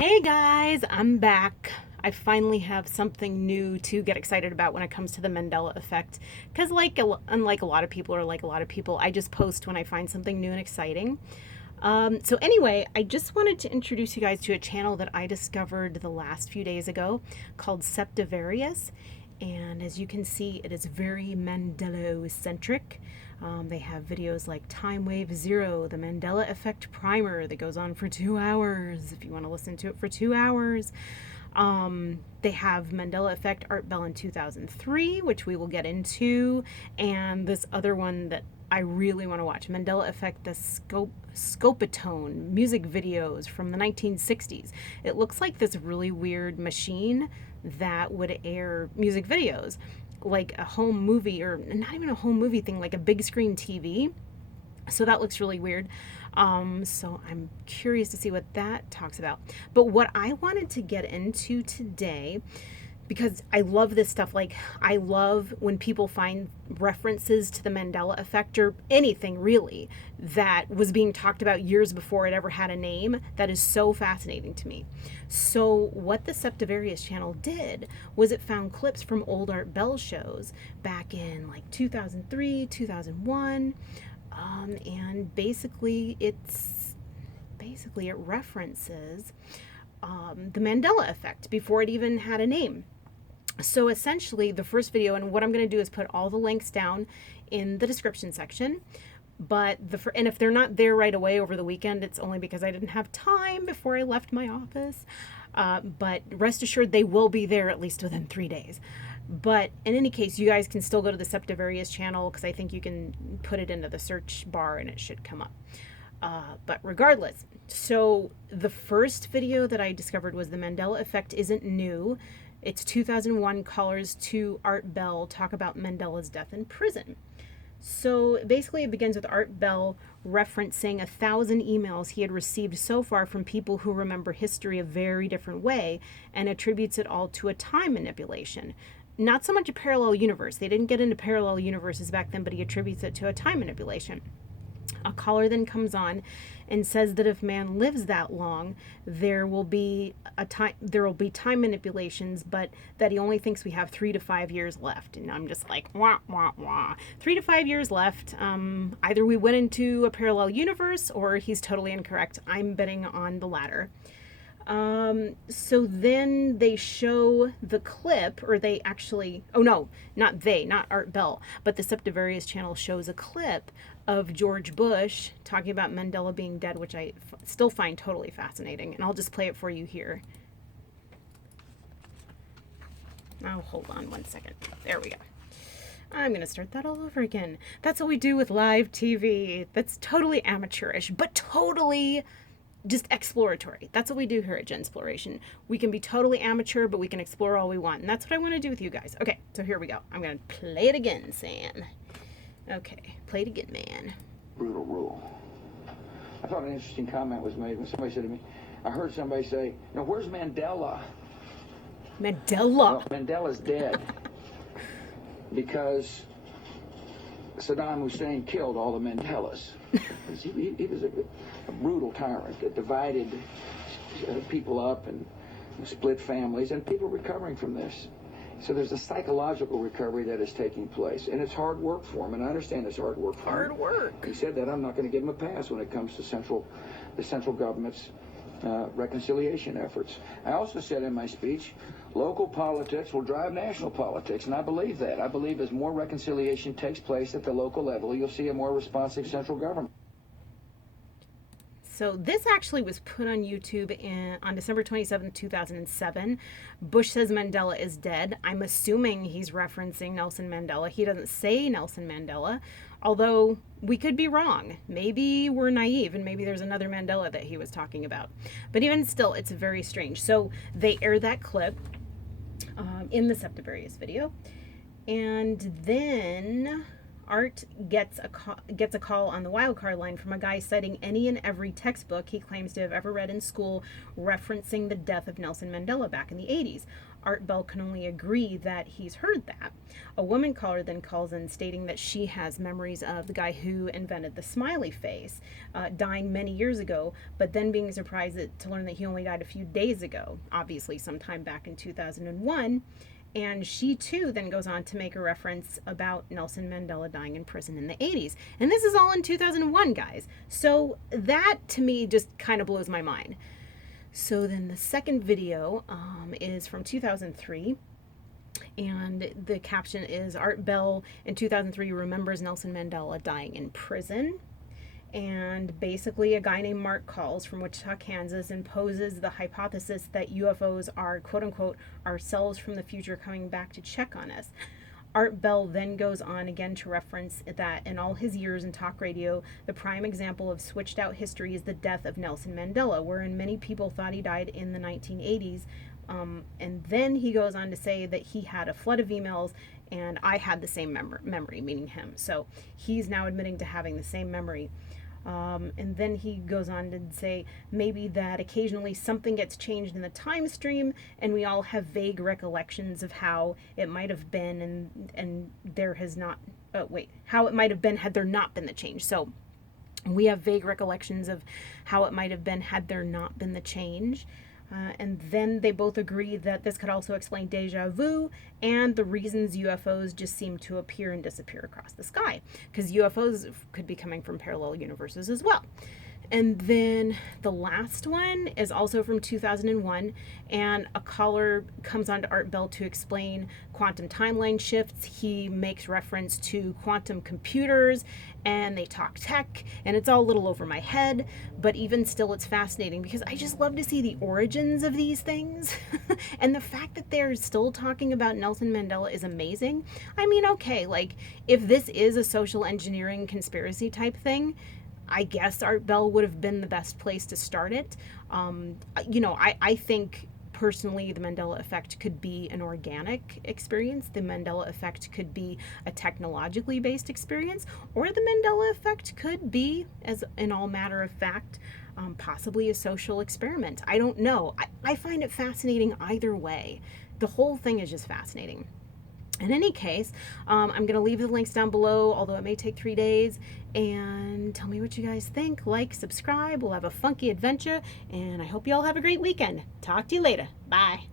Hey guys, I'm back. I finally have something new to get excited about when it comes to the Mandela effect. Because, unlike a lot of people, I just post when I find something new and exciting. So, anyway, I just wanted to introduce you guys to a channel that I discovered the last few days ago called Septivarius. And as you can see, it is very Mandela-centric. They have videos like Time Wave Zero, the Mandela Effect Primer that goes on for 2 hours if you want to listen to it for 2 hours. They have Mandela Effect Art Bell in 2003, which we will get into, and this other one that I really want to watch, Mandela Effect, the Scopatone music videos from the 1960s. It looks like this really weird machine that would air music videos, like a home movie, or not even a home movie thing, like a big screen TV. So that looks really weird. So I'm curious to see what that talks about. But what I wanted to get into today, because I love this stuff. Like, I love when people find references to the Mandela effect or anything really that was being talked about years before it ever had a name. That is so fascinating to me. So what the Septivarius channel did was it found clips from old Art Bell shows back in like 2003, 2001. And basically it references the Mandela effect before it even had a name. So essentially, the first video, and what I'm going to do is put all the links down in the description section. But and if they're not there right away over the weekend, it's only because I didn't have time before I left my office. But rest assured, they will be there at least within 3 days. But in any case, you guys can still go to the Septivarius channel, because I think you can put it into the search bar and it should come up. But regardless, so the first video that I discovered was the Mandela effect isn't new. It's 2001 callers to Art Bell talk about Mandela's death in prison. So basically it begins with Art Bell referencing 1,000 emails he had received so far from people who remember history a very different way, and attributes it all to a time manipulation. Not so much a parallel universe. They didn't get into parallel universes back then, but he attributes it to a time manipulation. A caller then comes on and says that if man lives that long, there will be time manipulations, but that he only thinks we have 3 to 5 years left. And I'm just like, wah wah wah. 3 to 5 years left. Either we went into a parallel universe, or he's totally incorrect. I'm betting on the latter. So then they show the clip, or they actually, oh no, not Art Bell, but the Septivarius channel shows a clip of George Bush talking about Mandela being dead, which I still find totally fascinating. And I'll just play it for you here. Oh, hold on one second. There we go. I'm going to start that all over again. That's what we do with live TV. That's totally amateurish, but totally just exploratory. That's what we do here at Gensploration. We can be totally amateur, but we can explore all we want. And that's what I want to do with you guys. Okay, so here we go. I'm going to play it again, Sam. Okay, play it again, man. Brutal rule. I thought an interesting comment was made when somebody said to me, I heard somebody say, where's Mandela? Mandela? Well, Mandela's dead because Saddam Hussein killed all the Mandelas. He was a brutal tyrant that divided people up and split families, and people recovering from this. So there's a psychological recovery that is taking place, and it's hard work for him, and I understand it's hard work for him. Hard work. He said that I'm not going to give him a pass when it comes to the central government's reconciliation efforts. I also said in my speech, local politics will drive national politics, and I believe that. I believe as more reconciliation takes place at the local level, you'll see a more responsive central government. So this actually was put on YouTube on December 27, 2007. Bush says Mandela is dead. I'm assuming he's referencing Nelson Mandela. He doesn't say Nelson Mandela, although we could be wrong. Maybe we're naive, and maybe there's another Mandela that he was talking about. But even still, it's very strange. So they aired that clip in the Septivarius video. And then Art gets a call on the wildcard line from a guy citing any and every textbook he claims to have ever read in school referencing the death of Nelson Mandela back in the 80s. Art Bell can only agree that he's heard that. A woman caller then calls in stating that she has memories of the guy who invented the smiley face dying many years ago, but then being surprised to learn that he only died a few days ago, obviously sometime back in 2001. And she too then goes on to make a reference about Nelson Mandela dying in prison in the 80s. And this is all in 2001, guys. So that to me just kind of blows my mind. So then the second video is from 2003. And the caption is Art Bell in 2003 remembers Nelson Mandela dying in prison. And basically a guy named Mark calls from Wichita, Kansas, and poses the hypothesis that UFOs are, quote unquote, ourselves from the future coming back to check on us. Art Bell then goes on again to reference that in all his years in talk radio, the prime example of switched out history is the death of Nelson Mandela, wherein many people thought he died in the 1980s. And then he goes on to say that he had a flood of emails and I had the same memory, meaning him. So he's now admitting to having the same memory. And then he goes on to say maybe that occasionally something gets changed in the time stream and we all have vague recollections of how it might have been and there has not, how it might have been had there not been the change. So we have vague recollections of how it might have been had there not been the change. And then they both agree that this could also explain deja vu and the reasons UFOs just seem to appear and disappear across the sky, because UFOs could be coming from parallel universes as well. And then the last one is also from 2001, and a caller comes on to Art Bell to explain quantum timeline shifts. He makes reference to quantum computers, and they talk tech, and it's all a little over my head, but even still it's fascinating because I just love to see the origins of these things. And the fact that they're still talking about Nelson Mandela is amazing. I mean, okay, like, if this is a social engineering conspiracy type thing, I guess Art Bell would have been the best place to start it. I think personally the Mandela effect could be an organic experience. The Mandela effect could be a technologically based experience, or the Mandela effect could be, as in all matter of fact, possibly a social experiment. I don't know. I find it fascinating either way. The whole thing is just fascinating. In any case, I'm going to leave the links down below, although it may take 3 days, and tell me what you guys think. Like, subscribe. We'll have a funky adventure, and I hope you all have a great weekend. Talk to you later. Bye.